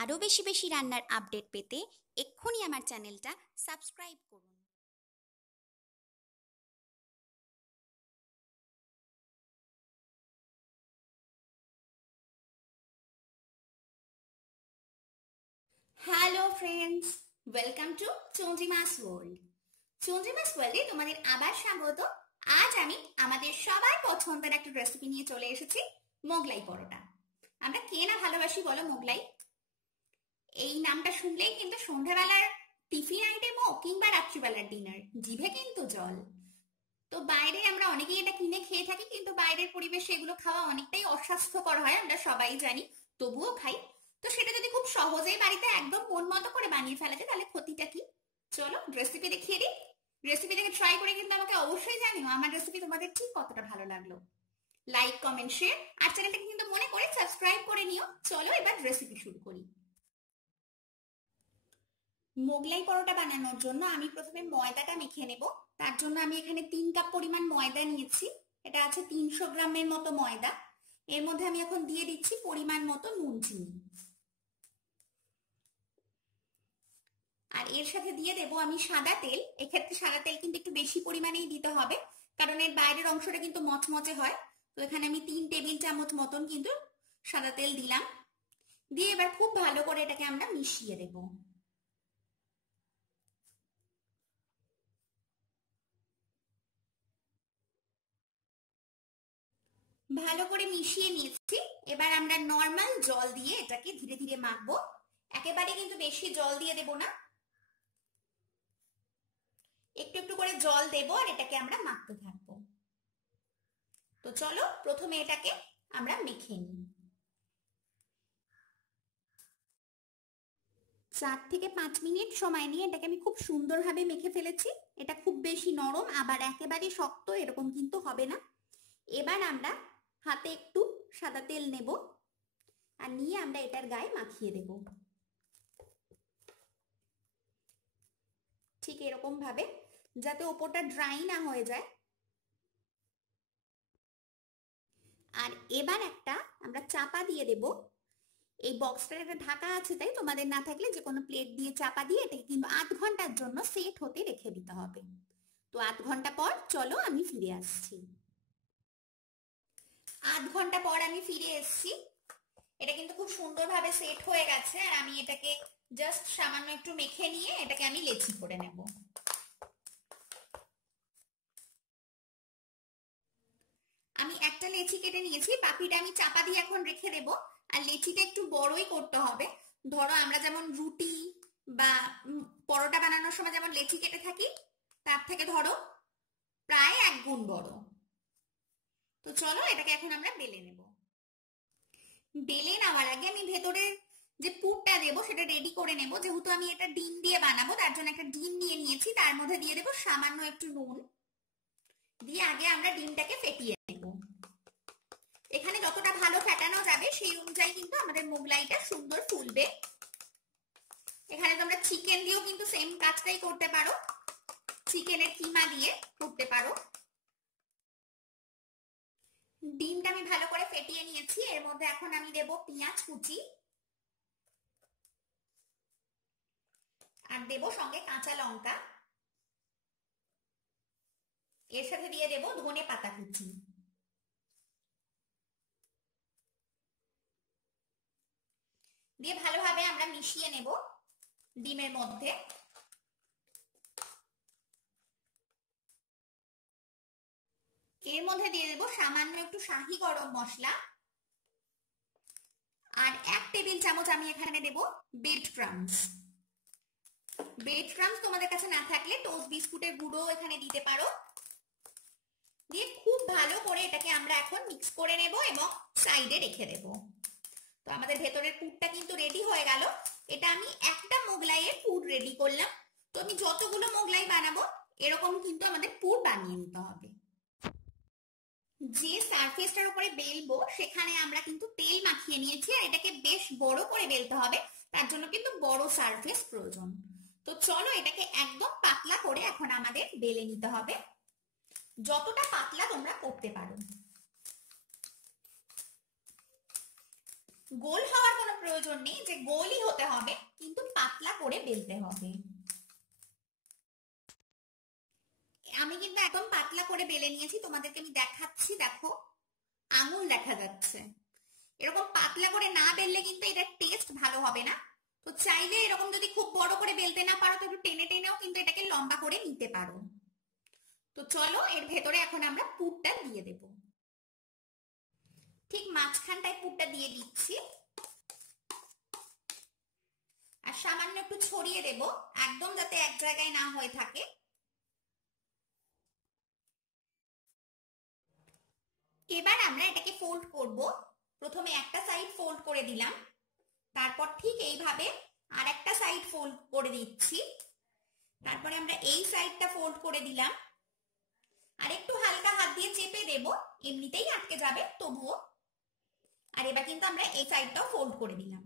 আরও বেশি বেশি রান্নার আপডেট পেতে এক্ষুনি আমার চ্যানেলটা সাবস্ক্রাইব করুন। Hello friends, welcome to Chandrima's world. চন্দ্রিমাস ওয়ার্ল্ডে তোমাদের আবার স্বাগত। আজ আমি আমাদের সবার পছন্দের একটা রেসিপি নিয়ে চলে এসেছি, মোগলাই পরোটা। আমরা কে না ভালোবাসি বলো মোগলাই? এই নামটা শুনলেই কিন্তু সন্ধ্যাবেলার টিফিন আইটেম হোক কিংবা রাত্রিবেলার ডিনার, জিভে কিন্তু জল। তো বাইরে আমরা অনেকেই এটা কিনে খেয়ে থাকি, কিন্তু বাইরের পরিবেশে এগুলো খাওয়া অনেকটাই অস্বাস্থ্যকর হয়, আমরা সবাই জানি, তবুও খাই। তো সেটা যদি খুব সহজেই বাড়িতে একদম মন মতো করে বানিয়ে ফেলা যায়, তাহলে ক্ষতিটা কি? চলো রেসিপি দেখিয়ে দিই। রেসিপি দেখে ট্রাই করে কিন্তু আমাকে অবশ্যই জানিও আমার রেসিপি তোমাদের ঠিক কতটা ভালো লাগলো। লাইক, কমেন্ট, শেয়ার আর চ্যানেলটাকে কিন্তু মনে করে সাবস্ক্রাইব করে নিও। চলো এবার রেসিপি শুরু করি। মোগলাই পরোটা বানানোর জন্য আমি প্রথমে ময়দাটা মেখে নেব। তার জন্য আমি এখানে 3 কাপ পরিমাণ ময়দা নিয়েছি। এটা আছে 300 গ্রামের মতো ময়দা। এর মধ্যে আমি এখন দিয়ে দিচ্ছি পরিমাণ মতো নুন, চিনি। আর এর সাথে দিয়ে দেব আমি সাদা তেল। এক্ষেত্রে সাদা তেল কিন্তু একটু বেশি পরিমাণেই দিতে হবে, কারণ এর বাইরের অংশটা কিন্তু মচমচে হয়। তো এখানে আমি 3 টেবিল চামচ মতন কিন্তু সাদা তেল দিলাম। দিয়ে এবার খুব ভালো করে এটাকে আমরা মিশিয়ে দেবো। ভালো করে মিশিয়ে নিয়েছি। এবার আমরা নর্মাল জল দিয়ে এটাকে ধীরে ধীরে মাখবো। একেবারে কিন্তু বেশি জল দিয়ে দেব না, একটু একটু করে জল দেব আর এটাকে আমরা মাখতে থাকবো। তো চলো প্রথমে এটাকে আমরা মেখে নিই। 4 থেকে 5 মিনিট সময় নিয়ে এটাকে আমি খুব সুন্দরভাবে মেখে ফেলেছি। এটা খুব বেশি নরম আবার একেবারে শক্ত এরকম কিন্তু হবে না। এবার আমরা হাতে একটু সাদা তেল নেব আর নিয়ে আমরা এটার গায়ে মাখিয়ে দেব, ঠিক এরকম ভাবে, যাতে ওপরটা ড্রাই না হয়ে যায়। আর এবার একটা আমরা চাপা দিয়ে দেব। এই বক্সটার একটা ঢাকা আছে, তাই তোমাদের না থাকলে যে কোনো প্লেট দিয়ে চাপা দিয়ে এটাকে কিন্তু 8 ঘন্টার জন্য সেট হতে রেখে দিতে হবে। তো 8 ঘন্টা পর চলো আমি ফিরে আসছি। 8 ঘন্টা পর আমি ফিরে এসেছি। এটা কিন্তু খুব সুন্দরভাবে সেট হয়ে গেছে। আর আমি এটাকে জাস্ট সামান্য একটু মেখে নিয়ে এটাকে আমি লেচি করে নেব। আমি একটা লেচি কেটে নিয়েছি, বাকিটা আমি চাপা দিয়ে এখন রেখে দেব। আর লেচিটা একটু বড়ই করতে হবে। ধরো আমরা যেমন রুটি বা পরোটা বানানোর সময় যেমন লেচি কেটে থাকি, তার থেকে ধরো প্রায় 1 গুণ বড়। তো চলো এটাকে এখন আমরা বেলে নেব। বেলে নেওয়ার আগে আমি ভেতরের যে পুরটা দেবো সেটা রেডি করে নেব। যেহেতু আমি এটা ডিম দিয়ে বানাবো, তার জন্য একটা ডিম নিয়ে নিয়েছি। তার মধ্যে দিয়ে দেবো সামান্য একটু নুন, দিয়ে আগে আমরা ডিমটাকে ফেটিয়ে নেব। এখানে যতটা ভালো ফেটানো যাবে সেই অনুযায়ী কিন্তু আমাদের মোগলাইটা সুন্দর ফুলবে। এখানে তোমরা চিকেন দিয়েও কিন্তু সেম কাজটাই করতে পারো, চিকেনের কিমা দিয়ে করতে পারো। ডিমটা আমি ভালো করে ফেটিয়ে নিয়েছি। এর মধ্যে এখন আমি দেব পেঁয়াজ কুচি আর দেব সঙ্গে কাঁচা লঙ্কা। এর সাথে দিয়ে দেব ধনে পাতা কুচি। দিয়ে ভালোভাবে আমরা মিশিয়ে নেব ডিমের মধ্যে। এর মধ্যে দিয়ে দেব সামান্য একটু শাহি গরম মশলা আর 1 টেবিল চামচ আমি এখানে দেব ব্রেড ক্রাম্বস। ব্রেড ক্রাম্বস তোমাদের কাছে না থাকলে টোস্ট বিস্কুটের গুঁড়ো এখানে দিতে পারো। দিয়ে খুব ভালো করে এটাকে আমরা এখন মিক্স করে নেব এবং সাইডে রেখে দেব। তো আমাদের ভেতরের পুরটা কিন্তু রেডি হয়ে গেল। এটা আমি একটা মোগলাইয়ের পুর রেডি করলাম। তো আমি যতগুলো মোগলাই বানাবো এরকম কিন্তু আমাদের পুর বানিয়ে নিতে হবে। যে সারফেসটার উপরে বেলবো সেখানে আমরা কিন্তু তেল মাখিয়ে নিয়েছি। আর এটাকে বেশ বড় করে বেলতে হবে, তার জন্য কিন্তু বড় সারফেস প্রয়োজন। তো চলো এটাকে একদম পাতলা করে এখন আমাদের বেলে নিতে হবে, যতটা পাতলা তোমরা করতে পারো। গোল হওয়ার কোনো প্রয়োজন নেই যে গোলই হতে হবে, কিন্তু পাতলা করে বেলতে হবে। আমি কিন্তু একদম পাতলা করে বেলে নিয়েছি, তোমাদেরকে আমি দেখাচ্ছি, দেখো আঙুল দেখা যাচ্ছে। এরকম পাতলা করে না বেললে কিন্তু এটার টেস্ট ভালো হবে না। তো চাইলে এরকম যদি খুব বড় করে বেলতে না পারো তো একটু টেনে টেনেও কিন্তু এটাকে লম্বা করে নিতে পারো। তো চলো এর ভেতরে এখন আমরা পুরটা দিয়ে দেব। ঠিক মাঝখানটায় পুরটা দিয়ে দিচ্ছি, আর সামান্য একটু ছড়িয়ে দেব, একদম যাতে এক জায়গায় না হয়ে থাকে। এবার আমরা এটাকে ফোল্ড করব। প্রথমে একটা সাইড ফোল্ড করে দিলাম, তারপর ঠিক এইভাবে আর একটা সাইড ফোল্ড করে দিচ্ছি, তারপরে আমরা এই সাইডটা ফোল্ড করে দিলাম, আর একটু হালকা হাত দিয়ে চেপে দেব, এমনিতেই আটকে যাবে তবুও। আর এবার কিন্তু আমরা এই সাইডটাও ফোল্ড করে দিলাম,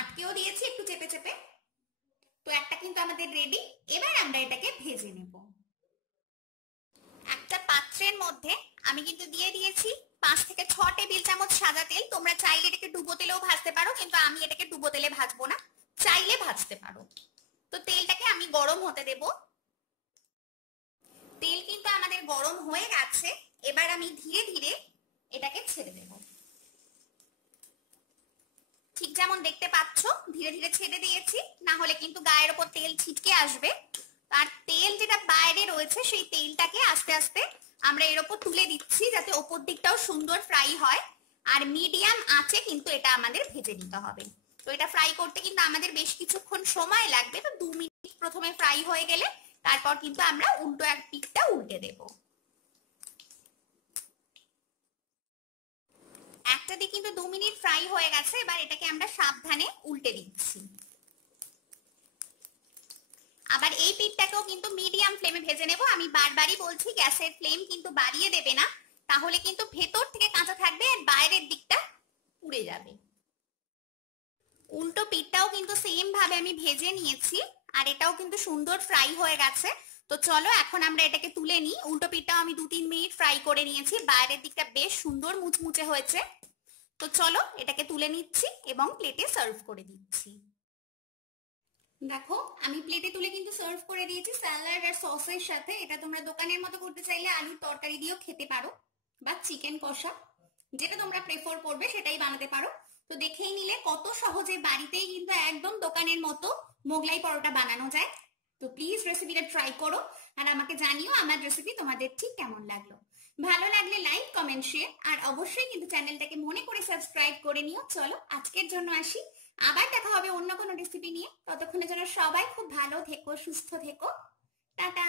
আটকেও দিয়েছি একটু চেপে চেপে। তো একটা কিন্তু আমাদের রেডি। এবার আমরা এটাকে ভেজে নেব। একটা পাত্রের মধ্যে আমি কিন্তু দিয়ে দিয়েছি 5 থেকে 6 টেবিল চামচ সাদা তেল। তোমরা চাইলে এটাকে ডুবো তেলেও ভাজতে পারো, কিন্তু আমি এটাকে ডুবো তেলে ভাজবো না, চাইলে ভাজতে পারো। তো তেলটাকে আমি গরম হতে দেব। তেল কিন্তু আমাদের গরম হয়ে গেছে, এবার আমি ধীরে ধীরে এটাকে ছেড়ে দেব। ঠিক যেমন দেখতে পাচ্ছ ধীরে ধীরে ছেড়ে দিয়েছি, না হলে কিন্তু গায়ের উপর তেল ছিটকে আসবে। আর তেল যেটা বাইরে রয়েছে সেই তেলটাকে আস্তে আস্তে আমরা এর উপর তুলে দিচ্ছি, যাতে ওপর দিকটাও সুন্দর ফ্রাই হয়। আর মিডিয়াম আঁচে কিন্তু এটা আমাদের ভেজে নিতে হবে। তো এটা ফ্রাই করতে কিন্তু আমাদের বেশ কিছুক্ষণ সময় লাগবে। তো 2 মিনিট প্রথমে ফ্রাই হয়ে গেলে তারপর কিন্তু আমরা উল্টো এক পিঠটা উল্টে দেব। একটা দিক কিন্তু 2 মিনিট ফ্রাই হয়ে গেছে, এবার এটাকে আমরা সাবধানে উল্টে দিচ্ছি। আবার এই পিঠটাকেও কিন্তু মিডিয়াম ফ্লেমে ভেজে নেব। আমি বারবারই বলছি গ্যাসের ফ্লেম কিন্তু বাড়িয়ে দেবে না, তাহলে কিন্তু ভেতর থেকে কাঁচা থাকবে আর বাইরের দিকটা পুড়ে যাবে। উল্টো পিঠটাও কিন্তু সেম ভাবে আমি ভেজে নিয়েছি, আর এটাও কিন্তু সুন্দর ফ্রাই হয়ে গেছে। তো চলো এখন আমরা এটাকে তুলে নিই। উল্টো পিঠটাও আমি 2-3 মিনিট ফ্রাই করে নিয়েছি, বাইরের দিকটা বেশ সুন্দর মুচমুচে হয়েছে। তো চলো এটাকে তুলে নিচ্ছি এবং প্লেটে সার্ভ করে দিচ্ছি। দেখো আমি প্লেটে তুলে কিন্তু সার্ভ করে দিয়েছি স্যালাড আর সসের সাথে। এটা তোমরা দোকানের মতো করতে চাইলে আলুর তরকারি দিয়েও খেতে পারো, বা চিকেন কষা, যেটা তোমরা প্রেফার করবে সেটাই বানাতে পারো। তো দেখেই নিলে কত সহজে বাড়িতেই কিন্তু একদম দোকানের মতো মোগলাই পরোটা বানানো যায়। তো প্লিজ রেসিপিটা ট্রাই করো, আর আমাকে জানিও আমার রেসিপি তোমাদের ঠিক কেমন লাগলো। ভালো লাগলে লাইক, কমেন্ট, শেয়ার, আর অবশ্যই কিন্তু চ্যানেলটাকে মনে করে সাবস্ক্রাইব করে নিও। চলো আজকের জন্য আসি, আবার দেখা হবে অন্য কোনো রেসিপি নিয়ে। ততক্ষণের জন্য সবাই খুব ভালো থেকো, সুস্থ থেকো, টাটা।